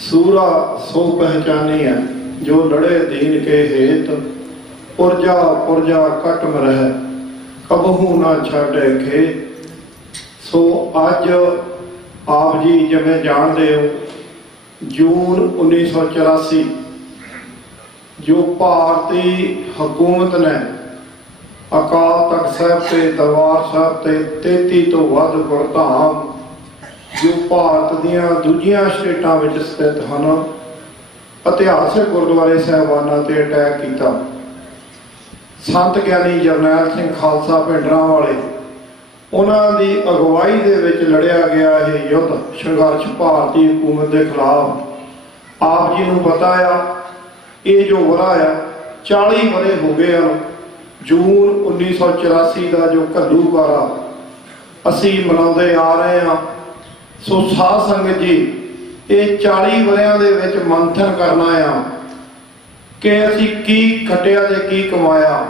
ਸੂਰਾ ਸੋ ਪਹਿਚਾਨੀਐ ਜੋ ਲੜੇ ਦੀਨ ਕੇ ਹੇਤ, ਪੁਰਜਾ ਪੁਰਜਾ ਕਟ ਮਰਹਿ, ਕਬਹੂ ਨਾ ਛਾੜੇ ਖੇ। ਸੋ ਅੱਜ ਆਪ ਜੀ ਜਿਵੇਂ ਜਾਣਦੇ ਹੋ, ਜੂਨ 1984 ਜੋ ਭਾਰਤੀ ਹਕੂਮਤ ਨੇ ਅਕਾਲ ਤਖਤ ਸਾਹਿਬ ਤੇ ਦਰਬਾਰ ਸਾਹਿਬ ਤੇ 33 ਤੋਂ ਵੱਧ ਗੁਰਧਾਮ ਜੋ ਭਾਰਤ ਦੀਆਂ ਦੂਜੀਆਂ ਸਟੇਟਾਂ ਵਿੱਚ ਸਥਿਤ ਹਨ, ਇਤਿਹਾਸਕ ਗੁਰਦੁਆਰੇ ਸਾਹਿਬਾਨਾਂ ਤੇ ਅਟੈਕ ਕੀਤਾ। ਸੰਤ ਗਿਆਨੀ ਜਰਨੈਲ ਸਿੰਘ ਖਾਲਸਾ ਪਿੰਡਰਾਂ ਵਾਲੇ, ਉਹਨਾਂ ਦੀ ਅਗਵਾਈ ਦੇ ਵਿੱਚ ਲੜਿਆ ਗਿਆ ਇਹ ਯੁੱਧ ਸੰਘਰਸ਼ ਭਾਰਤੀ ਹਕੂਮਤ ਦੇ ਖਿਲਾਫ ਆਪ ਜੀ ਨੂੰ ਪਤਾ ਆ, ਇਹ ਜੋ ਵਰਾ ਆ 40 ਵਰੇ ਹੋ ਗਏ ਹਨ। ਜੂਨ 1984 ਦਾ ਜੋ ਘੱਲੂਕਾਰਾ ਅਸੀਂ ਮਨਾਉਂਦੇ ਆ ਰਹੇ ਹਾਂ। ਸੋ ਸਾਧ ਸੰਗਤ ਜੀ, ਇਹ 40 ਵਰਿਆਂ ਦੇ ਵਿੱਚ ਮੰਥਨ ਕਰਨਾ ਆ ਕਿ ਅਸੀਂ ਕੀ ਖੱਟਿਆ ਤੇ ਕੀ ਕਮਾਇਆ।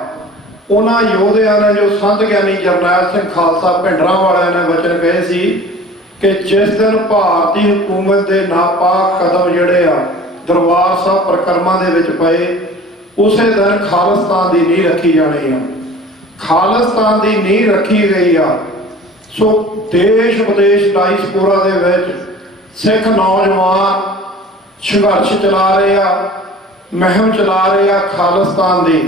ਉਹਨਾਂ ਯੋਧਿਆਂ ਨੇ ਜੋ ਸੰਤ ਗਿਆਨੀ ਜਰਨੈਲ ਸਿੰਘ ਖਾਲਸਾ ਭਿੰਡਰਾਂ ਵਾਲਿਆਂ ਨੇ ਵਚਨ ਕਹੇ ਸੀ ਕਿ ਜਿਸ ਦਿਨ ਭਾਰਤੀ ਹਕੂਮਤ ਦੇ ਨਾਪਾਕ ਕਦਮ ਜਿਹੜੇ ਆ, ਦਰਬਾਰ ਸਾਹਿਬ ਪ੍ਰਕਰਮਾਂ ਦੇ ਵਿੱਚ ਪਏ, ਉਸੇ ਦਿਨ ਖਾਲਸਤਾਨ ਦੀ ਨੀਂਹ ਰੱਖੀ ਜਾਣੀ ਆ। ਖਾਲਸਤਾਨ ਦੀ ਨੀਂਹ ਰੱਖੀ ਗਈ ਆ। ਸੋ ਦੇਸ਼ ਵਿਦੇਸ਼ ਡਾਇਸਪੋਰਾ ਦੇ ਵਿੱਚ ਸਿੱਖ ਨੌਜਵਾਨ ਸੰਘਰਸ਼ ਚਲਾ ਰਹੇ ਆ, ਮਹਿਮ ਚਲਾ ਰਹੇ ਆ ਖਾਲਿਸਤਾਨ ਦੀ।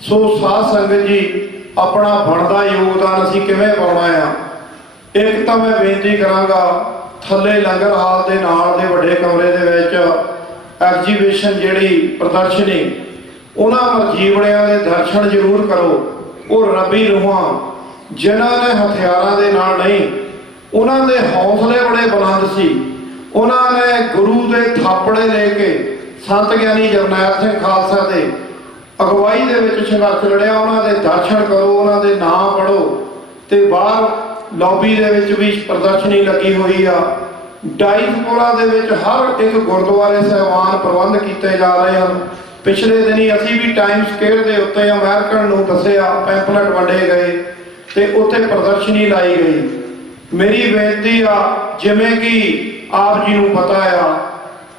ਸੋ ਸਾਧ ਸੰਗਤ ਜੀ, ਆਪਣਾ ਬਣਦਾ ਯੋਗਦਾਨ ਅਸੀਂ ਕਿਵੇਂ ਪਾਉਣਾ ਆ? ਇੱਕ ਤਾਂ ਮੈਂ ਬੇਨਤੀ ਕਰਾਂਗਾ, ਥੱਲੇ ਲੰਗਰ ਹਾਲ ਦੇ ਨਾਲ ਦੇ ਵੱਡੇ ਕਮਰੇ ਦੇ ਵਿੱਚ ਐਗਜੀਬਿਸ਼ਨ ਜਿਹੜੀ ਪ੍ਰਦਰਸ਼ਨੀ, ਉਹਨਾਂ ਮਰਜੀਵੜਿਆਂ ਦੇ ਦਰਸ਼ਨ ਜ਼ਰੂਰ ਕਰੋ। ਉਹ ਰੱਬੀ ਰੂਹਾਂ ਜਿਨ੍ਹਾਂ ਨੇ ਹਥਿਆਰਾਂ ਦੇ ਨਾਲ ਨਹੀਂ, ਉਹਨਾਂ ਦੇ ਹੌਸਲੇ ਬੜੇ ਬੁਲੰਦ ਸੀ। ਉਹਨਾਂ ਨੇ ਗੁਰੂ ਦੇ ਥਾਪੜੇ ਲੈ ਕੇ ਸੰਤ ਗਿਆਨੀ ਜਰਨੈਲ ਸਿੰਘ ਖਾਲਸਾ ਦੇ ਅਗਵਾਈ ਦੇ ਵਿੱਚ ਸੰਘਰਸ਼ ਲੜਿਆ। ਉਹਨਾਂ ਦੇ ਦਰਸ਼ਨ ਕਰੋ, ਉਹਨਾਂ ਦੇ ਨਾਮ ਪੜੋ ਤੇ ਬਾਹਰ ਲੌਬੀ ਦੇ ਵਿੱਚ ਵੀ ਪ੍ਰਦਰਸ਼ਨੀ ਲੱਗੀ ਹੋਈ ਆ। ਡਾਈਸਪੋਰਾ ਦੇ ਵਿੱਚ ਹਰ ਇੱਕ ਗੁਰਦੁਆਰੇ ਸਹਿਬਾਨ ਪ੍ਰਬੰਧ ਕੀਤੇ ਜਾ ਰਹੇ ਹਨ। ਪਿਛਲੇ ਦਿਨੀ ਅਸੀਂ ਵੀ ਟਾਈਮ ਸਕੇਅਰ ਦੇ ਉੱਤੇ ਅਮਰੀਕਨ ਨੂੰ ਦੱਸਿਆ, ਪੈਂਪਲੇਟ ਵੰਡੇ ਗਏ। ਤੇ ਉੱਥੇ ਪ੍ਰਦਰਸ਼ਨੀ ਲਾਈ ਗਈ। ਮੇਰੀ ਬੇਨਤੀ ਆ, ਜਿਵੇਂ ਕਿ ਆਪ ਜੀ ਨੂੰ ਪਤਾ ਆ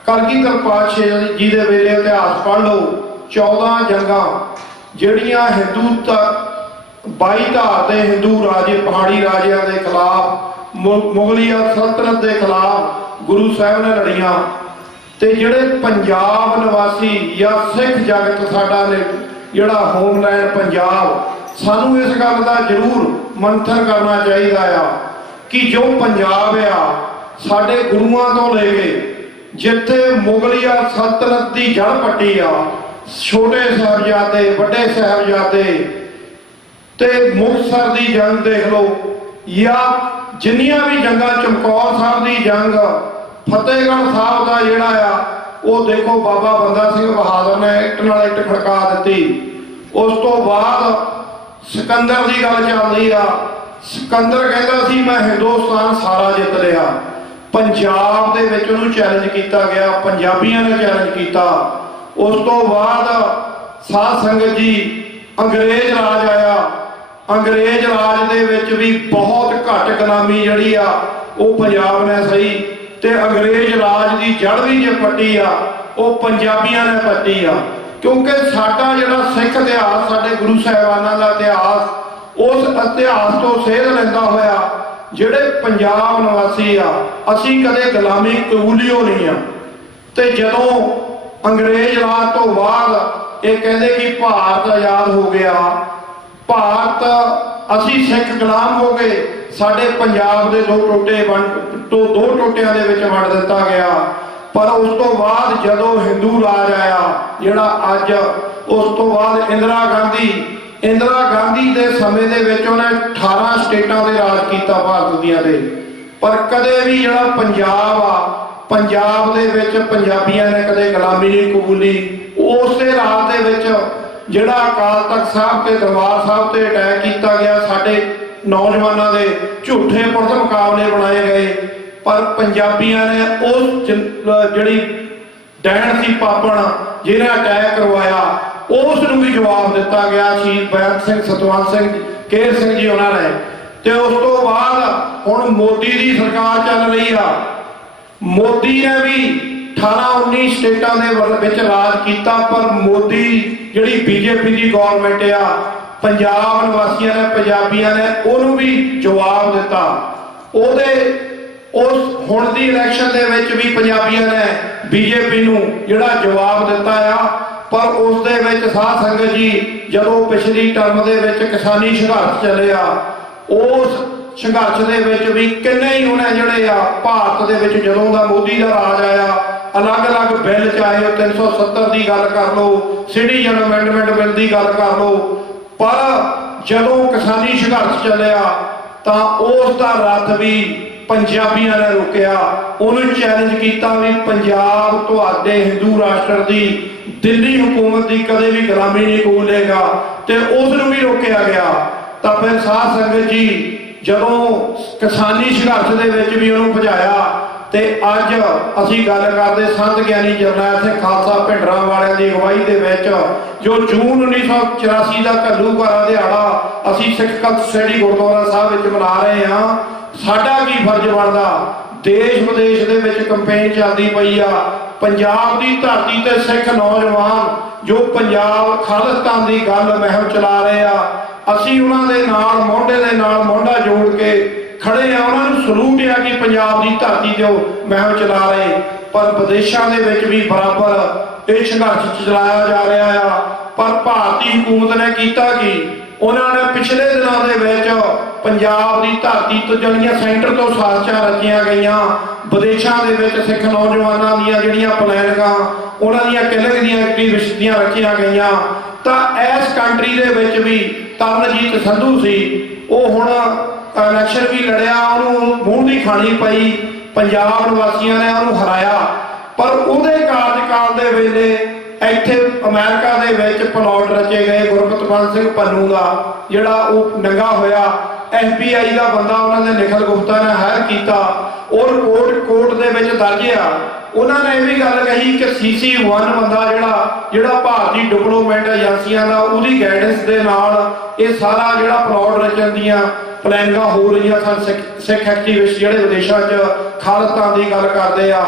ਕਲਗੀਧਰ ਪਾਤਸ਼ਾਹ ਜੀ ਦੇ ਵੇਲੇ ਇਤਿਹਾਸ ਪੜ੍ਹ ਲਓ 14 ਜੰਗਾਂ, ਜਿਹੜੀਆਂ ਹਿੰਦੂ ਤ- 22 ਧਾਰ ਦੇ ਹਿੰਦੂ ਰਾਜੇ, ਪਹਾੜੀ ਰਾਜਿਆਂ ਦੇ ਖਿਲਾਫ, ਮੁ- ਮੁਗਲੀਆ ਸਲਤਨਤ ਦੇ ਖਿਲਾਫ ਗੁਰੂ ਸਾਹਿਬ ਨੇ ਲੜੀਆਂ। ਤੇ ਜਿਹੜੇ ਪੰਜਾਬ ਨਿਵਾਸੀ ਜਾਂ ਸਿੱਖ ਜਗਤ ਸਾਡਾ ਨੇ, ਜਿਹੜਾ ਹੋਮਲੈਂਡ ਪੰਜਾਬ ਸਾਨੂੰ ਇਸ ਗੱਲ ਦਾ ਜ਼ਰੂਰ ਮੰਥਨ ਕਰਨਾ ਚਾਹੀਦਾ ਆ ਕਿ ਜੋ ਪੰਜਾਬ ਆ, ਸਾਡੇ ਗੁਰੂਆਂ ਤੋਂ ਲੈ ਕੇ ਜਿੱਥੇ ਮੁਗਲੀਆ ਸਲਤਨਤ ਦੀ ਜੜ ਪੱਟੀ ਆ, ਛੋਟੇ ਸਾਹਿਬਜ਼ਾਦੇ, ਵੱਡੇ ਸਾਹਿਬਜ਼ਾਦੇ ਤੇ ਮੁਕਤਸਰ ਦੀ ਜੰਗ ਦੇਖ ਲਓ ਜਾਂ ਜਿੰਨੀਆਂ ਵੀ ਜੰਗਾਂ, ਚਮਕੌਰ ਸਾਹਿਬ ਦੀ ਜੰਗ, ਫਤਿਹਗੜ੍ਹ ਸਾਹਿਬ ਦਾ ਜਿਹੜਾ ਆ, ਉਹ ਦੇਖੋ ਬਾਬਾ ਬੰਦਾ ਸਿੰਘ ਬਹਾਦਰ ਨੇ ਇੱਟ ਨਾਲ ਇੱਟ ਖੜਕਾ ਦਿੱਤੀ। ਉਸ ਤੋਂ ਬਾਅਦ ਸਿਕੰਦਰ ਦੀ ਗੱਲ ਚੱਲਦੀ ਆ। ਸਿਕੰਦਰ ਕਹਿੰਦਾ ਸੀ, ਮੈਂ ਹਿੰਦੁਸਤਾਨ ਸਾਰਾ ਜਿੱਤ ਲਿਆ। ਪੰਜਾਬ ਦੇ ਵਿੱਚ ਉਹਨੂੰ ਚੈਲੰਜ ਕੀਤਾ ਗਿਆ, ਪੰਜਾਬੀਆਂ ਨੇ ਚੈਲੰਜ ਕੀਤਾ। ਉਸ ਤੋਂ ਬਾਅਦ ਸਾਧ ਸੰਗਤ ਜੀ, ਅੰਗਰੇਜ਼ ਰਾਜ ਆਇਆ। ਅੰਗਰੇਜ਼ ਰਾਜ ਦੇ ਵਿੱਚ ਵੀ ਬਹੁਤ ਘੱਟ ਗੁਲਾਮੀ ਜਿਹੜੀ ਆ, ਉਹ ਪੰਜਾਬ ਨੇ ਸਹੀ ਤੇ ਅੰਗਰੇਜ਼ ਰਾਜ ਦੀ ਜੜ ਵੀ ਜੇ ਪੱਟੀ ਆ, ਉਹ ਪੰਜਾਬੀਆਂ ਨੇ ਪੱਟੀ ਆ। ਕਿਉਂਕਿ ਸਾਡਾ ਜਿਹੜਾ ਸਿੱਖ ਇਤਿਹਾਸ, ਸਾਡੇ ਗੁਰੂ ਸਾਹਿਬਾਨਾਂ ਦਾ ਇਤਿਹਾਸ, ਉਸ ਇਤਿਹਾਸ ਤੋਂ ਸੇਧ ਲੈਂਦਾ ਹੋਇਆ, ਜਿਹੜੇ ਪੰਜਾਬ ਨਿਵਾਸੀ ਆ, ਅਸੀਂ ਕਦੇ ਗੁਲਾਮੀ ਕਬੂਲਿਓ ਨਹੀਂ ਆ। ਤੇ ਜਦੋਂ ਅੰਗਰੇਜ਼ ਰਾਜ ਤੋਂ ਬਾਅਦ ਇਹ ਕਹਿੰਦੇ ਕਿ ਭਾਰਤ ਆਜ਼ਾਦ ਹੋ ਗਿਆ, ਭਾਰਤ, ਅਸੀਂ ਸਿੱਖ ਗੁਲਾਮ ਹੋ ਗਏ, ਸਾਡੇ ਪੰਜਾਬ ਦੇ ਦੋ ਟੋਟੇ ਵੰਡ ਤੋਂ ਦੋ ਟੋਟਿਆਂ ਦੇ ਵਿੱਚ ਵੰਡ ਦਿੱਤਾ ਗਿਆ। ਪਰ ਉਸ ਤੋਂ ਬਾਅਦ ਜਦੋਂ ਹਿੰਦੂ ਰਾਜ ਆਇਆ, ਜਿਹੜਾ ਅੱਜ ਉਸ ਤੋਂ ਬਾਅਦ ਇੰਦਰਾ ਗਾਂਧੀ ਇੰਦਰਾ ਗਾਂਧੀ ਦੇ ਸਮੇਂ ਦੇ ਵਿੱਚ ਉਹਨੇ 18 ਸਟੇਟਾਂ ਦੇ ਰਾਜ ਕੀਤਾ ਭਾਰਤ ਦੀਆਂ ਦੇ ਪਰ ਕਦੇ ਵੀ ਜਿਹੜਾ ਪੰਜਾਬ ਆ, ਪੰਜਾਬ ਦੇ ਵਿੱਚ ਪੰਜਾਬੀਆਂ ਨੇ ਕਦੇ ਗੁਲਾਮੀ ਨਹੀਂ ਕਬੂਲੀ। ਉਸੇ ਰਾਜ ਦੇ ਵਿੱਚ ਜਿਹੜਾ ਅਕਾਲ ਤਖਤ ਸਾਹਿਬ ਤੇ ਦਰਬਾਰ ਸਾਹਿਬ ਤੇ ਅਟੈਕ ਕੀਤਾ ਗਿਆ, ਸਾਡੇ ਨੌਜਵਾਨਾਂ ਦੇ ਝੂਠੇ ਪੁਰਤ ਮੁਕਾਬਲੇ ਬਣਾਏ ਗਏ। ਪਰ ਪੰਜਾਬੀਆਂ ਨੇ ਉਸ ਜਿਹੜੀ ਡੈਣ ਸੀ ਪਾਪਣ, ਜਿਹਨੇ ਅਟੈਕ ਕਰਵਾਇਆ ਉਸ ਨੂੰ ਵੀ ਜਵਾਬ ਦਿੱਤਾ ਗਿਆ ਸ਼ਹੀਦ ਬੈਰਕ ਸਿੰਘ, ਸਤਵੰਤ ਸਿੰਘ, ਕੇਰ ਸਿੰਘ ਜੀ ਉਹਨਾਂ ਨੇ। ਤੇ ਉਸ ਤੋਂ ਬਾਅਦ ਹੁਣ ਮੋਦੀ ਦੀ ਸਰਕਾਰ ਚੱਲ ਰਹੀ ਆ। ਮੋਦੀ ਨੇ ਵੀ 18 19 ਸਟੇਟਾਂ ਦੇ ਵਰ- ਵਿੱਚ ਰਾਜ ਕੀਤਾ, ਪਰ ਮੋਦੀ ਜਿਹੜੀ ਬੀਜੇਪੀ ਦੀ ਗਵਰਨਮੈਂਟ ਆ, ਪੰਜਾਬ ਨਿਵਾਸੀਆਂ ਨੇ, ਪੰਜਾਬੀਆਂ ਨੇ ਉਹਨੂੰ ਵੀ ਜਵਾਬ ਦਿੱਤਾ। ਉਹਦੇ ਉਸ ਹੁਣ ਦੀ ਇਲੈਕਸ਼ਨ ਦੇ ਵਿੱਚ ਵੀ ਪੰਜਾਬੀਆਂ ਨੇ ਬੀਜੇਪੀ ਨੂੰ ਜਿਹੜਾ ਜਵਾਬ ਦਿੱਤਾ ਆ, ਪਰ ਉਸ ਦੇ ਵਿੱਚ ਸਾਧ ਸੰਗਤ ਜੀ, ਜਦੋਂ ਪਿਛਲੀ ਟਰਮ ਦੇ ਵਿੱਚ ਕਿਸਾਨੀ ਸੰਘਰਸ਼ ਚੱਲਿਆ ਉਸ ਸੰਘਰਸ਼ ਦੇ ਵਿੱਚ ਵੀ ਕਿੰਨੇ ਹੀ ਉਹਨੇ ਜਿਹੜੇ ਆ, ਭਾਰਤ ਦੇ ਵਿੱਚ ਜਦੋਂ ਦਾ ਮੋਦੀ ਦਾ ਰਾਜ ਆਇਆ, ਅਲੱਗ-ਅਲੱਗ ਬਿੱਲ ਚਾਹੇ ਉਹ 370 ਦੀ ਗੱਲ ਕਰ ਲਓ ਸਿਟੀਜ਼ਨ ਅਮੈਂਡਮੈਂਟ ਬਿੱਲ ਦੀ ਗੱਲ ਕਰ ਲਓ, ਪਰ ਜਦੋਂ ਕਿਸਾਨੀ ਸੰਘਰਸ਼ ਚੱਲਿਆ, ਤਾਂ ਉਸ ਦਾ ਰੱਥ ਵੀ ਪੰਜਾਬੀਆਂ ਨੇ ਰੋਕਿਆ। ਉਹਨੂੰ ਚੈਲੰਜ ਕੀਤਾ ਵੀ ਪੰਜਾਬ ਤੁਹਾਡੇ ਹਿੰਦੂ ਰਾਸ਼ਟਰ ਦੀ ਦਿੱਲੀ ਹਕੂਮਤ ਦੀ ਕਦੇ ਵੀ ਗੁਲਾਮੀ ਨਹੀਂ ਕਬੂਲੇਗਾ ਤੇ ਉਸ ਨੂੰ ਵੀ ਰੋਕਿਆ ਗਿਆ। ਤਾਂ ਫਿਰ ਸਾਧ ਸੰਗਤ ਜੀ, ਜਦੋਂ ਕਿਸਾਨੀ ਸੰਘਰਸ਼ ਦੇ ਵਿੱਚ ਵੀ ਉਹਨੂੰ ਭਜਾਇਆ ਤੇ ਅੱਜ ਅਸੀਂ ਗੱਲ ਕਰਦੇ ਸੰਤ ਗਿਆਨੀ ਜਰਨੈਲ ਸਿੰਘ ਖਾਲਸਾ ਭਿੰਡਰਾਂ ਵਾਲਿਆਂ ਦੀ ਅਗਵਾਈ ਦੇ ਵਿੱਚ, ਜੋ ਜੂਨ 1984 ਦਾ ਘੱਲੂਘਾਰਾ ਦਿਹਾੜਾ ਅਸੀਂ ਸਿੱਖ ਕਲਚ ਸਟੱਡੀ ਗੁਰਦੁਆਰਾ ਸਾਹਿਬ ਵਿੱਚ ਮਨਾ ਰਹੇ ਹਾਂ। ਸਾਡਾ ਕੀ ਫਰਜ਼ ਬਣਦਾ? ਦੇਸ਼ ਵਿਦੇਸ਼ ਦੇ ਵਿੱਚ ਕੰਪੇਨ ਚੱਲਦੀ ਪਈ ਆ। ਪੰਜਾਬ ਦੀ ਧਰਤੀ ਤੇ ਸਿੱਖ ਨੌਜਵਾਨ ਜੋ ਪੰਜਾਬ, ਖਾਲਿਸਤਾਨ ਦੀ ਗੱਲ ਮਹਿਮ ਚਲਾ ਰਹੇ ਆ, ਅਸੀਂ ਉਹਨਾਂ ਦੇ ਨਾਲ, ਮੋਢੇ ਦੇ ਨਾਲ ਮੋਢਾ ਜੋੜ ਕੇ ਖੜੇ ਆ, ਉਹਨਾਂ ਨੂੰ ਸਲੂਟ ਆ ਕਿ ਪੰਜਾਬ ਦੀ ਧਰਤੀ ਤੇ ਉਹ ਮਹਿਮ ਚਲਾ ਰਹੇ। ਪਰ ਵਿਦੇਸ਼ਾਂ ਦੇ ਵਿੱਚ ਵੀ ਬਰਾਬਰ ਇਹ ਸੰਘਰਸ਼ ਚਲਾਇਆ ਜਾ ਰਿਹਾ ਆ। ਪਰ ਭਾਰਤੀ ਹਕੂਮਤ ਨੇ ਕੀਤਾ ਕੀ? ਉਹਨਾਂ ਨੇ ਪਿਛਲੇ ਦਿਨਾਂ ਦੇ ਵਿੱਚ ਪੰਜਾਬ ਦੀ ਧਰਤੀ ਤੋਂ ਜਿਹੜੀਆਂ ਸੈਂਟਰ ਤੋਂ ਸਾਜ਼ਿਸ਼ਾਂ ਰਚੀਆਂ ਗਈਆਂ, ਵਿਦੇਸ਼ਾਂ ਦੇ ਵਿੱਚ ਸਿੱਖ ਨੌਜਵਾਨਾਂ ਦੀਆਂ ਜਿਹੜੀਆਂ ਪਲੈਨਿੰਗਾਂ, ਉਹਨਾਂ ਦੀਆਂ ਕਿਲਕ ਦੀਆਂ ਐਕਟੀਵਿਸਟੀਆਂ ਰੱਖੀਆਂ ਗਈਆਂ। ਤਾਂ ਇਸ ਕੰਟਰੀ ਦੇ ਵਿੱਚ ਵੀ ਤਰਨਜੀਤ ਸੰਧੂ ਸੀ, ਉਹ ਹੁਣ ਇਲੈਕਸ਼ਨ ਵੀ ਲੜਿਆ, ਉਹਨੂੰ ਮੂੰਹ ਦੀ ਖਾਣੀ ਪਈ, ਪੰਜਾਬ ਨਿਵਾਸੀਆਂ ਨੇ ਉਹਨੂੰ ਹਰਾਇਆ। ਪਰ ਉਹਦੇ ਕਾਰਜਕਾਲ ਦੇ ਵੇਲੇ ਇੱਥੇ ਅਮਰੀਕਾ ਦੇ ਵਿੱਚ ਪਲਾਟ ਰਚੇ ਗਏ ਗੁਰਪਤਵੰਤ ਸਿੰਘ ਪੰਨੂ ਦਾ, ਜਿਹੜਾ ਉਹ ਨੰਗਾ ਹੋਇਆ। ਐਫਬੀਆਈ ਦਾ ਬੰਦਾ ਉਹਨਾਂ ਦੇ ਨਿਖਲ ਗੁਪਤਾ ਨੇ ਹਾਇਰ ਕੀਤਾ। ਉਹ ਰਿਪੋਰਟ ਕੋਰਟ ਦੇ ਵਿੱਚ ਦਰਜ ਆ। ਉਹਨਾਂ ਨੇ ਇਹ ਵੀ ਗੱਲ ਕਹੀ ਕਿ ਸੀਸੀ 1 ਬੰਦਾ ਜਿਹੜਾ ਜਿਹੜਾ ਭਾਰਤੀ ਡਿਪਲੋਮੈਟ ਏਜੰਸੀਆਂ ਦਾ, ਉਹਦੀ ਗਾਈਡੈਂਸ ਦੇ ਨਾਲ ਇਹ ਸਾਰਾ ਜਿਹੜਾ ਪਲਾਟ ਰਚਣ ਦੀਆਂ ਪਲੈਨਿੰਗਾਂ ਹੋ ਰਹੀਆਂ ਸਨ। ਸਿੱਖ- ਸਿੱਖ ਐਕਟਿਵਿਸਟ ਜਿਹੜੇ ਵਿਦੇਸ਼ਾਂ 'ਚ ਖਾਲਿਸਤਾਨ ਦੀ ਗੱਲ ਕਰਦੇ ਆ।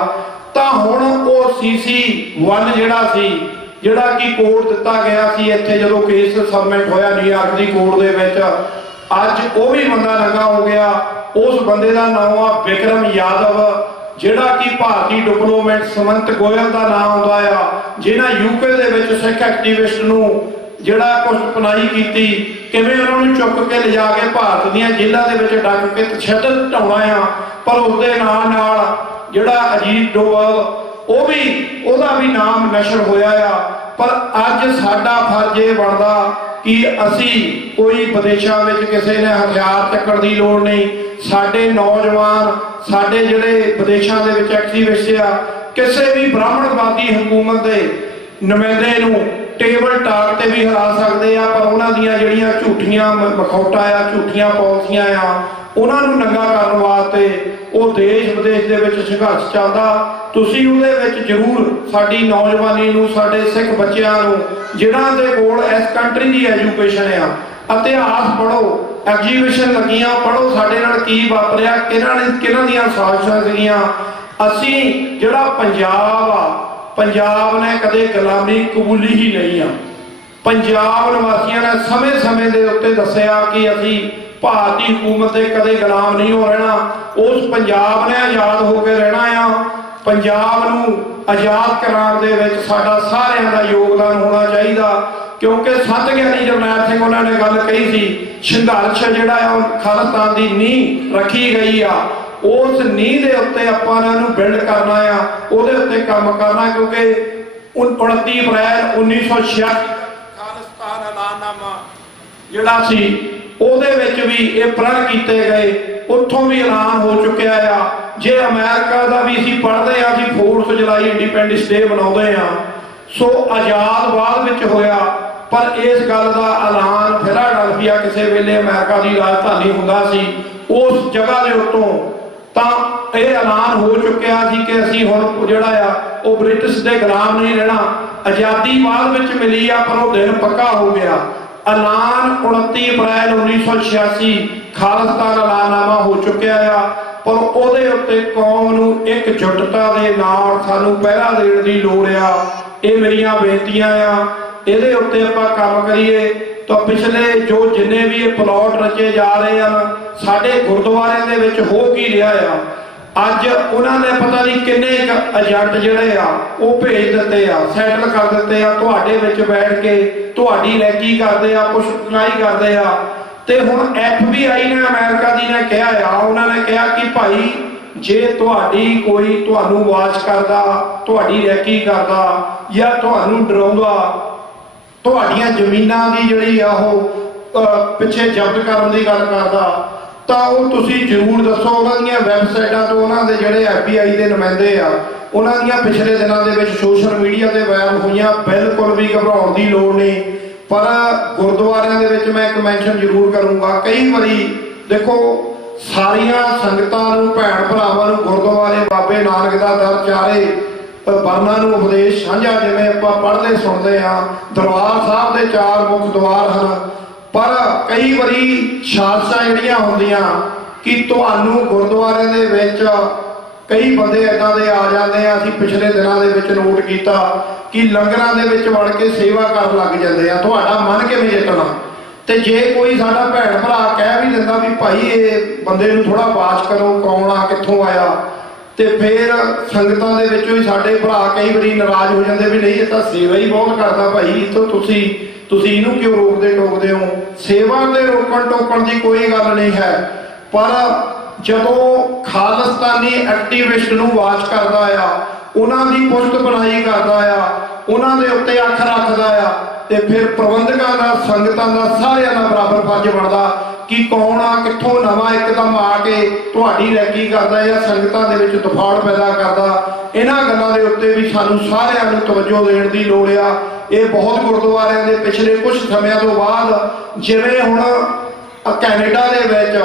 ਤਾਂ ਹੁਣ ਉਹ ਸੀਸੀ 1 ਜਿਹੜਾ ਸੀ, ਜਿਹੜਾ ਕਿ ਕੋਰਟ ਦਿੱਤਾ ਗਿਆ ਸੀ, ਇੱਥੇ ਜਦੋਂ ਕੇਸ ਸਬਮਿਟ ਹੋਇਆ ਨਿਊਯਾਰਕ ਦੀ ਕੋਰਟ ਦੇ ਵਿੱਚ, ਅੱਜ ਉਹ ਵੀ ਬੰਦਾ ਨੰਗਾ ਹੋ ਗਿਆ। ਉਸ ਬੰਦੇ ਦਾ ਨਾਮ ਆ ਵਿਕਰਮ ਯਾਦਵ, ਜਿਹੜਾ ਕਿ ਭਾਰਤੀ ਡਿਪਲੋਮੈਟ ਸਮੰਤ ਗੋਇਲ ਦਾ ਨਾਮ ਆਉਂਦਾ ਆ, ਜਿਹਨਾਂ ਯੂਕੇ ਦੇ ਵਿੱਚ ਸਿੱਖ ਐਕਟੀਵਿਸਟ ਨੂੰ ਜਿਹੜਾ ਕੁਝ ਪਨਾਈ ਕੀਤੀ, ਕਿਵੇਂ ਉਹਨਾਂ ਨੂੰ ਚੁੱਕ ਕੇ ਲਿਜਾ ਕੇ ਭਾਰਤ ਦੀਆਂ ਜੇਲ੍ਹਾਂ ਦੇ ਵਿੱਚ ਡੱਕ ਕੇ ਤਸ਼ੱਦਦ ਢਾਉਣਾ ਆ, ਪਰ ਉਸ ਦੇ ਨਾਲ ਨਾਲ ਜਿਹੜਾ ਅਜੀਤ ਡੋਵਲ, ਉਹ ਵੀ, ਉਹਦਾ ਵੀ ਨਾਮ ਨਸ਼ਰ ਹੋਇਆ ਆ। ਪਰ ਅੱਜ ਸਾਡਾ ਫਰਜ਼ ਇਹ ਬਣਦਾ ਕਿ ਅਸੀਂ ਕੋਈ ਵਿਦੇਸ਼ਾਂ ਵਿੱਚ ਕਿਸੇ ਨੇ ਹਥਿਆਰ ਚੱਕਣ ਦੀ ਲੋੜ ਨਹੀਂ। ਸਾਡੇ ਨੌਜਵਾਨ, ਸਾਡੇ ਜਿਹੜੇ ਵਿਦੇਸ਼ਾਂ ਦੇ ਵਿੱਚ ਐਕਟਿਵਿਸਟ ਆ, ਕਿਸੇ ਵੀ ਬ੍ਰਾਹਮਣਵਾਦੀ ਹਕੂਮਤ ਦੇ ਨੁਮਾਇੰਦੇ ਨੂੰ ਟੇਬਲ ਟਾਕ ਤੇ ਵੀ ਹਰਾ ਸਕਦੇ ਆ, ਪਰ ਉਹਨਾਂ ਦੀਆਂ ਜਿਹੜੀਆਂ ਝੂਠੀਆਂ ਮ- ਮਖੌਟਾ ਆ, ਝੂਠੀਆਂ ਪਾਲਿਸੀਆਂ ਆ, ਉਹਨਾਂ ਨੂੰ ਨੰਗਾ ਕਰਨ ਵਾਸਤੇ ਉਹ ਦੇਸ਼ ਵਿਦੇਸ਼ ਦੇ ਵਿੱਚ ਸੰਘਰਸ਼ ਚੱਲਦਾ, ਤੁਸੀਂ ਉਹਦੇ ਵਿੱਚ ਜ਼ਰੂਰ ਸਾਡੀ ਨੌਜਵਾਨੀ ਨੂੰ, ਸਾਡੇ ਸਿੱਖ ਬੱਚਿਆਂ ਨੂੰ, ਜਿਨ੍ਹਾਂ ਦੇ ਕੋਲ ਇਸ ਕੰਟਰੀ ਦੀ ਐਜੂਕੇਸ਼ਨ ਆ, ਇਤਿਹਾਸ ਪੜ੍ਹੋ ਐਗਜੀਬਿਸ਼ਨ ਲੱਗੀਆਂ, ਪੜ੍ਹੋ, ਸਾਡੇ ਨਾਲ ਕੀ ਵਾਪਰਿਆ, ਕਿਹਨਾਂ ਨੇ ਕਿਹਨਾਂ ਦੀਆਂ ਸਾਜ਼ਿਸ਼ਾਂ ਸੀਗੀਆਂ। ਅਸੀਂ ਜਿਹੜਾ ਪੰਜਾਬ ਆ, ਪੰਜਾਬ ਨੇ ਕਦੇ ਗੁਲਾਮੀ ਕਬੂਲੀ ਹੀ ਨਹੀਂ ਆ। ਪੰਜਾਬ ਨਿਵਾਸੀਆਂ ਨੇ ਸਮੇਂ-ਸਮੇਂ ਦੇ ਉੱਤੇ ਦੱਸਿਆ ਕਿ ਅਸੀਂ ਭਾਰਤੀ ਹਕੂਮਤ ਦੇ ਕਦੇ ਗੁਲਾਮ ਨਹੀਂ ਹੋ ਰਹਿਣਾ। ਉਸ ਪੰਜਾਬ ਨੇ ਆਜ਼ਾਦ ਹੋ ਕੇ ਰਹਿਣਾ ਆ। ਪੰਜਾਬ ਨੂੰ ਆਜ਼ਾਦ ਕਰਾਉਣ ਦੇ ਵਿੱਚ ਸਾਡਾ ਸਾਰਿਆਂ ਦਾ ਯੋਗਦਾਨ ਹੋਣਾ ਚਾਹੀਦਾ। ਕਿਉਂਕਿ ਸੰਤ ਗਿਆਨੀ ਜਰਨੈਲ ਸਿੰਘ ਉਹਨਾਂ ਨੇ ਗੱਲ ਕਹੀ ਸੀ, ਸੰਘਰਸ਼ ਜਿਹੜਾ ਆ, ਉਹ ਖਾਲਿਸਤਾਨ ਦੀ ਨੀਂਹ ਰੱਖੀ ਗਈ ਆ। ਉਸ ਨੀਂਹ ਦੇ ਉੱਤੇ ਆਪਾਂ ਨੂੰ ਬਿਲਡ ਕਰਨਾ ਆ। ਉਹਦੇ ਉੱਤੇ ਕੰਮ ਕਰਨਾ, ਕਿਉਂਕਿ 29 ਅਪ੍ਰੈਲ 1966 ਖਾਲਿਸਤਾਨ ਐਲਾਨਨਾਮਾ ਜਿਹੜਾ ਸੀ ਉਹਦੇ ਵਿੱਚ ਵੀ ਇਹ ਪ੍ਰਣ ਕੀਤੇ ਗਏ, ਉੱਥੋਂ ਵੀ ਐਲਾਨ ਹੋ ਚੁੱਕਿਆ ਆ। ਜੇ ਅਮਰੀਕਾ ਦਾ ਵੀ ਅਸੀਂ ਪੜ੍ਹਦੇ ਆ, ਅਸੀਂ 4 ਜੁਲਾਈ ਇੰਡੀਪੈਂਡੈਂਸ ਡੇ ਮਨਾਉਂਦੇ ਆ। ਸੋ ਆਜ਼ਾਦ ਬਾਅਦ ਵਿੱਚ ਹੋਇਆ, ਪਰ ਇਸ ਗੱਲ ਦਾ ਐਲਾਨ ਫਿਲਾਡਲਫੀਆ ਕਿਸੇ ਵੇਲੇ ਅਮਰੀਕਾ ਦੀ ਰਾਜਧਾਨੀ ਹੁੰਦਾ ਸੀ, ਉਸ ਜਗ੍ਹਾ ਦੇ ਉੱਤੋਂ। ਤਾਂ ਇਹ ਐਲਾਨ ਹੋ ਚੁੱਕਿਆ ਸੀ ਕਿ ਅਸੀਂ ਹੁਣ ਜਿਹੜਾ ਆ, ਉਹ ਬ੍ਰਿਟਿਸ਼ ਦੇ ਗੁਲਾਮ ਨਹੀਂ ਰਹਿਣਾ। ਆਜ਼ਾਦੀ ਬਾਅਦ ਵਿੱਚ ਮਿਲੀ ਆ, ਪਰ ਉਹ ਦਿਨ ਪੱਕਾ ਹੋ ਗਿਆ। ਐਲਾਨ 29 ਅਪ੍ਰੈਲ 1986 ਖਾਲਿਸਤਾਨ ਐਲਾਨਨਾਮਾ ਹੋ ਚੁੱਕਿਆ ਆ, ਪਰ ਉਹਦੇ ਉੱਤੇ ਕੌਮ ਨੂੰ ਇੱਕ ਜੁਟਤਾ ਦੇ ਨਾਲ ਸਾਨੂੰ ਪਹਿਰਾ ਦੇਣ ਦੀ ਲੋੜ ਆ। ਇਹ ਮੇਰੀਆਂ ਬੇਨਤੀਆਂ ਆ। ਇਹਦੇ ਉੱਤੇ ਆਪਾਂ ਕੰਮ ਕਰੀਏ। ਤਾਂ ਪਿਛਲੇ ਜੋ ਜਿੰਨੇ ਵੀ ਇਹ ਪਲਾਟ ਰਚੇ ਜਾ ਰਹੇ ਹਨ, ਸਾਡੇ ਗੁਰਦੁਆਰਿਆਂ ਦੇ ਵਿੱਚ ਹੋ ਕੀ ਰਿਹਾ ਆ? ਅੱਜ ਉਹਨਾਂ ਨੇ ਪਤਾ ਨਹੀਂ ਕਿੰਨੇ ਏਜੰਟ ਜਿਹੜੇ ਆ, ਉਹ ਭੇਜ ਦਿੱਤੇ ਆ ਸੈਟਲ ਕਰ ਦਿੱਤੇ ਆ, ਤੁਹਾਡੇ ਵਿੱਚ ਬੈਠ ਕੇ ਤੁਹਾਡੀ ਰੈਕੀ ਕਰਦੇ ਆ, ਕੁਛ ਸੁਣਾਈ ਕਰਦੇ ਆ। ਤੇ ਹੁਣ FBI ਨੇ ਅਮਰੀਕਾ ਦੀ ਨੇ ਕਿਹਾ ਆ, ਉਹਨਾਂ ਨੇ ਕਿਹਾ ਕਿ ਭਾਈ, ਜੇ ਤੁਹਾਡੀ ਕੋਈ ਤੁਹਾਨੂੰ ਵਾਚ ਕਰਦਾ, ਤੁਹਾਡੀ ਰੈਕੀ ਕਰਦਾ ਜਾਂ ਤੁਹਾਨੂੰ ਡਰਾਉਂਦਾ, ਤੁਹਾਡੀਆਂ ਜ਼ਮੀਨਾਂ ਦੀ ਜਿਹੜੀ ਆ ਉਹ ਪਿੱਛੇ ਜ਼ਬਤ ਕਰਨ ਦੀ ਗੱਲ ਕਰਦਾ ਤਾਂ ਉਹ ਤੁਸੀਂ ਜ਼ਰੂਰ ਦੱਸੋ, ਉਹਨਾਂ ਦੀਆਂ ਵੈਬਸਾਈਟਾਂ ਤੋਂ ਉਹਨਾਂ ਦੇ ਜਿਹੜੇ FBI ਦੇ ਨੁਮਾਇੰਦੇ ਆ, ਉਹਨਾਂ ਦੀਆਂ ਪਿਛਲੇ ਦਿਨਾਂ ਦੇ ਵਿੱਚ ਸੋਸ਼ਲ ਮੀਡੀਆ ਤੇ ਵਾਇਰਲ ਹੋਈਆਂ, ਬਿਲਕੁਲ ਵੀ ਘਬਰਾਉਣ ਦੀ ਲੋੜ ਨਹੀਂ। ਪਰ ਗੁਰਦੁਆਰਿਆਂ ਦੇ ਵਿੱਚ ਮੈਂ ਇੱਕ ਮੈਂਸ਼ਨ ਜ਼ਰੂਰ ਕਰੂੰਗਾ, ਕਈ ਵਾਰੀ ਦੇਖੋ, ਸਾਰੀਆਂ ਸੰਗਤਾਂ ਨੂੰ, ਭੈਣ ਭਰਾਵਾਂ ਨੂੰ ਗੁਰਦੁਆਰੇ ਬਾਬੇ ਨਾਨਕ ਦਾ ਦਰ ਚਾਰੇ ਬਰਨਾ ਨੂੰ ਉਪਦੇਸ਼ ਸਾਂਝਾ ਜਿਵੇਂ ਆਪਾਂ ਪੜ੍ਹਦੇ, ਸੁਣਦੇ ਆ ਦਰਬਾਰ ਸਾਹਿਬ ਦੇ ਚਾਰ ਮੁੱਖ ਦਵਾਰ ਹਨ ਪਰ ਕਈ ਵਾਰੀ ਸ਼ਾਸਾ ਜਿਹੜੀਆਂ ਹੁੰਦੀਆਂ ਕਿ ਤੁਹਾਨੂੰ ਗੁਰਦੁਆਰੇ ਦੇ ਵਿੱਚ ਕਈ ਬੰਦੇ ਏਦਾਂ ਦੇ ਆ ਜਾਂਦੇ ਆ, ਅਸੀਂ ਪਿਛਲੇ ਦਿਨਾਂ ਦੇ ਵਿੱਚ ਨੋਟ ਕੀਤਾ ਕਿ ਲੰਗਰਾਂ ਦੇ ਵਿੱਚ ਵੜ ਕੇ ਸੇਵਾ ਕਰਨ ਲੱਗ ਜਾਂਦੇ ਆ। ਤੁਹਾਡਾ ਮਨ ਕਿਵੇਂ ਜਿੱਤਣਾ? ਤੇ ਜੇ ਕੋਈ ਸਾਡਾ ਭੈਣ ਭਰਾ ਕਹਿ ਵੀ ਦਿੰਦਾ ਵੀ ਭਾਈ ਇਹ ਬੰਦੇ ਨੂੰ ਥੋੜਾ ਬਾਤ ਕਰੋ, ਕੌਣ ਆ, ਕਿੱਥੋਂ ਆਇਆ? ਤੇ ਫੇਰ ਸੰਗਤਾਂ ਦੇ ਵਿੱਚੋਂ ਹੀ ਸਾਡੇ ਭਰਾ ਕਈ ਵਾਰੀ ਨਾਰਾਜ਼ ਹੋ ਜਾਂਦੇ ਵੀ ਨਹੀਂ, ਇਹ ਤਾਂ ਸੇਵਾ ਹੀ ਬਹੁਤ ਕਰਦਾ ਭਾਈ ਤੋਂ ਤੁਸੀਂ ਤੁਸੀਂ ਇਹਨੂੰ ਕਿਉਂ ਰੋਕਦੇ ਟੋਕਦੇ ਹੋ? ਸੇਵਾ ਦੇ ਰੋਕਣ ਟੋਕਣ ਦੀ ਕੋਈ ਗੱਲ ਨਹੀਂ ਹੈ। ਪਰ ਜਦੋਂ ਖਾਲਸਤਾਨੀ ਐਕਟਿਵਿਸਟ ਨੂੰ ਵਾਚ ਕਰਦਾ ਆ, ਉਹਨਾਂ ਦੀ ਪੁਸ਼ਤ ਬਣਾਈ ਕਰਦਾ ਆ, ਉਹਨਾਂ ਦੇ ਉੱਤੇ ਅੱਖ ਰੱਖਦਾ ਆ, ਤੇ ਫਿਰ ਪ੍ਰਬੰਧਕਾਂ ਦਾ, ਸੰਗਤਾਂ ਦਾ ਸਾਰਿਆਂ ਦਾ ਬਰਾਬਰ ਫਰਜ਼ ਬਣਦਾ। ਕਿ ਕੌਣ ਆ, ਕਿੱਥੋਂ ਨਵਾਂ ਇੱਕਦਮ ਆ ਕੇ ਤੁਹਾਡੀ ਰੈਕੀ ਕਰਦਾ ਜਾਂ ਸੰਗਤਾਂ ਦੇ ਵਿੱਚ ਤਫਾੜ ਪੈਦਾ ਕਰਦਾ, ਇਹਨਾਂ ਗੱਲਾਂ ਦੇ ਉੱਤੇ ਵੀ ਸਾਨੂੰ ਸਾਰਿਆਂ ਨੂੰ ਤਵੱਜੋ ਦੇਣ ਦੀ ਲੋੜ ਆ। ਇਹ ਬਹੁਤ ਗੁਰਦੁਆਰਿਆਂ ਦੇ ਪਿਛਲੇ ਕੁਝ ਸਮਿਆਂ ਤੋਂ ਬਾਅਦ ਜਿਵੇਂ ਹੁਣ ਕੈਨੇਡਾ ਦੇ ਵਿੱਚ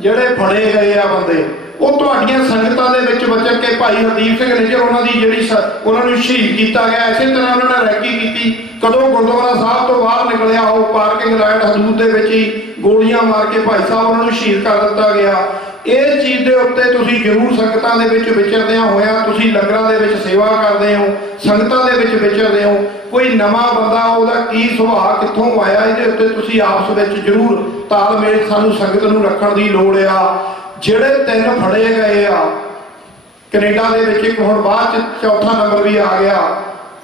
ਜਿਹੜੇ ਫੜੇ ਗਏ ਆ ਬੰਦੇ ਉਹ ਤੁਹਾਡੀਆਂ ਸੰਗਤਾਂ ਦੇ ਵਿੱਚ ਵਿਚਰ ਕੇ ਭਾਈ ਹਰਦੀਪ ਸਿੰਘ ਨਿੱਜਰ ਉਹਨਾਂ ਦੀ ਜਿਹੜੀ ਉਹਨਾਂ ਨੂੰ ਸ਼ਹੀਦ ਕੀਤਾ ਗਿਆ, ਇਸੇ ਤਰ੍ਹਾਂ ਉਹਨਾਂ ਨੇ ਰੈਕੀ ਕੀਤੀ। ਕਦੋਂ ਗੁਰਦੁਆਰਾ ਸਾਹਿਬ ਤੋਂ ਬਾਹਰ ਨਿਕਲਿਆ, ਉਹ ਪਾਰਕਿੰਗ ਲਾਈਟ ਹਦੂਦ ਦੇ ਵਿੱਚ ਹੀ ਗੋਲੀਆਂ ਮਾਰ ਕੇ ਭਾਈ ਸਾਹਿਬ ਉਹਨਾਂ ਨੂੰ ਸ਼ਹੀਦ ਕਰ ਦਿੱਤਾ ਗਿਆ। ਇਸ ਚੀਜ਼ ਦੇ ਉੱਤੇ ਤੁਸੀਂ ਜ਼ਰੂਰ ਸੰਗਤਾਂ ਦੇ ਵਿੱਚ ਵਿਚਰਦਿਆਂ ਹੋਇਆ ਤੁਸੀਂ ਲੰਗਰਾਂ ਦੇ ਵਿੱਚ ਸੇਵਾ ਕਰਦੇ ਹੋ, ਸੰਗਤਾਂ ਦੇ ਵਿੱਚ ਵਿਚਰਦੇ ਹੋ। ਕੋਈ ਨਵਾਂ ਬੰਦਾ ਉਹਦਾ ਕੀ ਸੁਭਾਅ, ਕਿੱਥੋਂ ਆਇਆ, ਇਹਦੇ ਉੱਤੇ ਤੁਸੀਂ ਆਪਸ ਵਿੱਚ ਜ਼ਰੂਰ ਤਾਲਮੇਲ ਸਾਨੂੰ ਸੰਗਤ ਨੂੰ ਰੱਖਣ ਦੀ ਲੋੜ ਆ। ਜਿਹੜੇ ਤਿੰਨ ਫੜੇ ਗਏ ਆ, ਕੈਨੇਡਾ ਦੇ ਵਿੱਚ ਇੱਕ ਹੁਣ ਬਾਅਦ ਚ ਚੌਥਾ ਨੰਬਰ ਵੀ ਆ ਗਿਆ,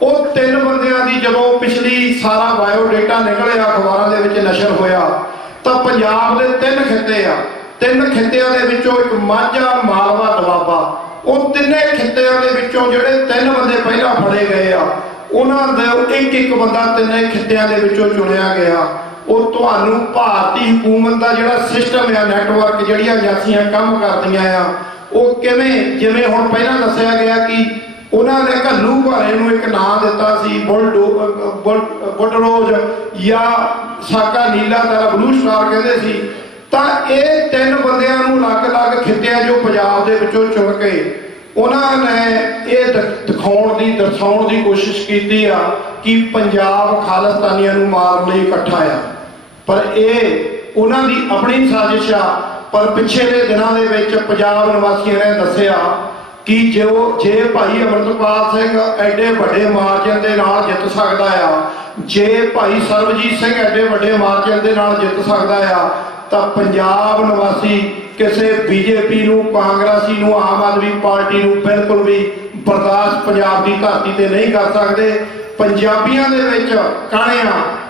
ਉਹ ਤਿੰਨ ਬੰਦਿਆਂ ਦੀ ਜਦੋਂ ਪਿਛਲੀ ਸਾਰਾ ਬਾਇਓ ਡਾਟਾ ਨਿਕਲਿਆ, ਅਖਬਾਰਾਂ ਦੇ ਵਿੱਚ ਨਸ਼ਰ ਹੋਇਆ, ਤਾਂ ਪੰਜਾਬ ਦੇ ਤਿੰਨ ਖਿੱਤੇ ਆ। ਤਿੰਨ ਖਿੱਤਿਆਂ ਦੇ ਵਿੱਚੋਂ ਇੱਕ ਮਾਝਾ, ਮਾਲਵਾ, ਦਵਾਬਾ। ਉਹ ਤਿੰਨੇ ਖਿੱਤਿਆਂ ਦੇ ਵਿੱਚੋਂ ਜਿਹੜੇ ਤਿੰਨ ਬੰਦੇ ਪਹਿਲਾਂ ਫੜੇ ਗਏ ਆ, ਉਹਨਾਂ ਦਾ ਇੱਕ ਇੱਕ ਬੰਦਾ ਤਿੰਨੇ ਖਿੱਤਿਆਂ ਦੇ ਵਿੱਚੋਂ ਚੁਣਿਆ ਗਿਆ। ਉਹ ਤੁਹਾਨੂੰ ਭਾਰਤੀ ਹਕੂਮਤ ਦਾ ਜਿਹੜਾ ਸਿਸਟਮ ਆ ਨੈਟਵਰਕ ਜਿਹੜੀਆਂ ਏਜੰਸੀਆਂ ਕੰਮ ਕਰਦੀਆਂ ਆ, ਉਹ ਕਿਵੇਂ, ਜਿਵੇਂ ਹੁਣ ਪਹਿਲਾਂ ਦੱਸਿਆ ਗਿਆ ਕਿ ਉਹਨਾਂ ਨੇ ਘੱਲੂ ਘਾਰੇ ਨੂੰ ਇੱਕ ਨਾਂ ਦਿੱਤਾ ਸੀ ਬੁਲਡੋਜ਼ ਜਾਂ ਸਾਕਾ ਨੀਲਾ ਦਾ ਬਲੂ ਸਟਾਰ ਕਹਿੰਦੇ ਸੀ। ਤਾਂ ਇਹ ਤਿੰਨ ਬੰਦਿਆਂ ਨੂੰ ਅਲੱਗ-ਅਲੱਗ ਖਿੱਤਿਆਂ ਜੋ ਪੰਜਾਬ ਦੇ ਵਿੱਚੋਂ ਚੁਣ ਕੇ ਉਹਨਾਂ ਨੇ ਇਹ ਦਿਖਾਉਣ ਦੀ, ਦਰਸਾਉਣ ਦੀ ਕੋਸ਼ਿਸ਼ ਕੀਤੀ ਆ ਕਿ ਪੰਜਾਬ ਖਾਲਿਸਤਾਨੀਆਂ ਨੂੰ ਮਾਰਨ ਲਈ ਇਕੱਠਾ ਆ। ਪਰ ਇਹ ਉਹਨਾਂ ਦੀ ਆਪਣੀ ਸਾਜ਼ਿਸ਼ ਆ। ਪਰ ਪਿੱਛੇ ਦੇ ਦਿਨਾਂ ਦੇ ਵਿੱਚ ਪੰਜਾਬ ਨਿਵਾਸੀਆਂ ਨੇ ਦੱਸਿਆ ਕਿ ਜੋ ਜੇ ਭਾਈ ਅਮਰਤਪਾਲ ਸਿੰਘ ਐਡੇ ਵੱਡੇ ਮਾਰਜਨ ਦੇ ਨਾਲ ਜਿੱਤ ਸਕਦਾ ਆ, ਜੇ ਭਾਈ ਸਰਬਜੀਤ ਸਿੰਘ ਐਡੇ ਵੱਡੇ ਮਾਰਜਨ ਦੇ ਨਾਲ ਜਿੱਤ ਸਕਦਾ ਆ, ਤਾਂ ਪੰਜਾਬ ਨਿਵਾਸੀ ਕਿਸੇ ਬੀਜੇਪੀ ਨੂੰ, ਕਾਂਗਰਸੀ ਨੂੰ, ਆਮ ਆਦਮੀ ਪਾਰਟੀ ਨੂੰ ਬਿਲਕੁਲ ਵੀ ਬਰਦਾਸ਼ਤ ਪੰਜਾਬ ਦੀ ਧਰਤੀ ਤੇ ਨਹੀਂ ਕਰ ਸਕਦੇ। ਪੰਜਾਬੀਆਂ ਦੇ ਵਿੱਚ ਕਾਣੇ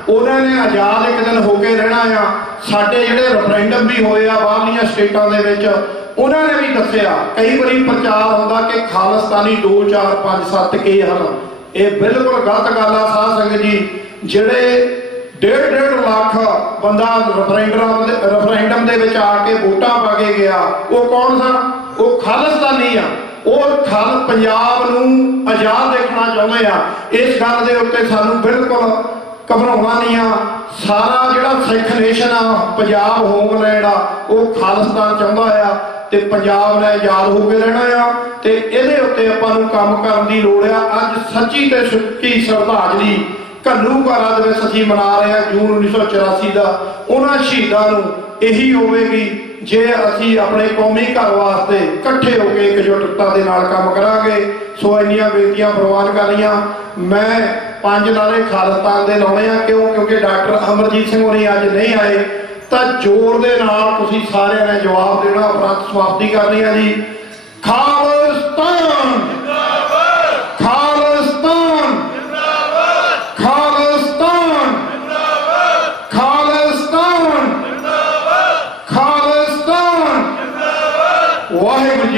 ਉਹਨਾਂ ਨੇ ਆਜ਼ਾਦ ਇੱਕ ਦਿਨ ਹੋ ਕੇ ਰਹਿਣਾ ਆ। ਸਾਡੇ ਜਿਹੜੇ ਰੈਫਰੈਂਡਮ ਵੀ ਹੋਏ ਆ ਬਾਹਰਲੀਆਂ ਸਟੇਟਾਂ ਦੇ ਵਿੱਚ, ਉਹਨਾਂ ਨੇ ਵੀ ਦੱਸਿਆ। ਕਈ ਵਾਰੀ ਪ੍ਰਚਾਰ ਹੁੰਦਾ ਕਿ ਖਾਲਿਸਤਾਨੀ 2 4 5 7 ਕੇ ਹਨ। ਇਹ ਬਿਲਕੁਲ ਗਲਤ ਗੱਲ ਆ ਸਾਧ ਸੰਗਤ ਜੀ। ਜਿਹੜੇ ਡੇਢ ਡੇਢ ਲੱਖ ਬੰਦਾ ਰੈਫਰੈਂਡਮ ਦੇ ਰੈਫਰੈਂਡਮ ਦੇ ਵਿੱਚ ਆ ਕੇ ਵੋਟਾਂ ਪਾ ਕੇ ਗਿਆ, ਉਹ ਕੌਣ ਸਨ? ਉਹ ਖਾਲਿਸਤਾਨੀ ਆ। ਉਹ ਖਾਲ, ਪੰਜਾਬ ਨੂੰ ਆਜ਼ਾਦ ਦੇਖਣਾ ਚਾਹੁੰਦੇ ਆ। ਇਸ ਗੱਲ ਦੇ ਉੱਤੇ ਸਾਨੂੰ ਬਿਲਕੁਲ ਘਬਰਾਉਣਾ ਨਹੀਂ ਆ। ਸਾਰਾ ਜਿਹੜਾ ਸਿੱਖ ਨੇਸ਼ਨ ਆ, ਪੰਜਾਬ ਹੋਮਲੈਂਡ ਆ, ਉਹ ਖਾਲਿਸਤਾਨ ਚਾਹੁੰਦਾ ਆ ਤੇ ਪੰਜਾਬ ਨੇ ਆਜ਼ਾਦ ਹੋ ਕੇ ਰਹਿਣਾ ਆ ਤੇ ਇਹਦੇ ਉੱਤੇ ਆਪਾਂ ਨੂੰ ਕੰਮ ਕਰਨ ਦੀ ਲੋੜ ਆ। ਅੱਜ ਸੱਚੀ ਤੇ ਸੁੱਕੀ ਸ਼ਰਧਾਂਜਲੀ ਘੱਲੂ ਘਾਰਾ ਦੇ ਵਿੱਚ ਅਸੀਂ ਮਨਾ ਰਹੇ ਹਾਂ ਜੂਨ 1984 ਦਾ। ਉਹਨਾਂ ਸ਼ਹੀਦਾਂ ਨੂੰ ਇਹੀ ਹੋਵੇਗੀ ਜੇ ਅਸੀਂ ਆਪਣੇ ਕੌਮੀ ਘਰ ਵਾਸਤੇ ਇਕੱਠੇ ਹੋ ਕੇ ਇਕਜੁੱਟਤਾ ਦੇ ਨਾਲ ਕੰਮ ਕਰਾਂਗੇ, ਸੋ ਇੰਨੀਆਂ ਬੇਨਤੀਆਂ ਪ੍ਰਵਾਨ ਕਰ ਰਹੀਆਂ। ਮੈਂ ਪੰਜ ਨਾਲੇ ਖਾਲਸਤਾਨ ਦੇ ਲਾਉਣੇ ਆ, ਕਿਉਂ? ਕਿਉਂਕਿ ਡਾਕਟਰ ਅਮਰਜੀਤ ਸਿੰਘ ਹੋਣੀ ਅੱਜ ਨਹੀਂ ਆਏ। ਤਾਂ ਜ਼ੋਰ ਦੇ ਨਾਲ ਤੁਸੀਂ ਸਾਰਿਆਂ ਨੇ ਜਵਾਬ ਦੇਣਾ, ਉਪਰੰਤ ਸਮਾਪਤੀ ਕਰਨੀ ਆ ਜੀ। ਖਾਲਸਤਾਨ ਖਾਲਸਤਾਨ ਖਾਲਸਤਾਨ ਖਾਲਸਤਾਨ ਖਾਲਸਤਾਨ ਵਾਹਿਗੁਰੂ ਜੀ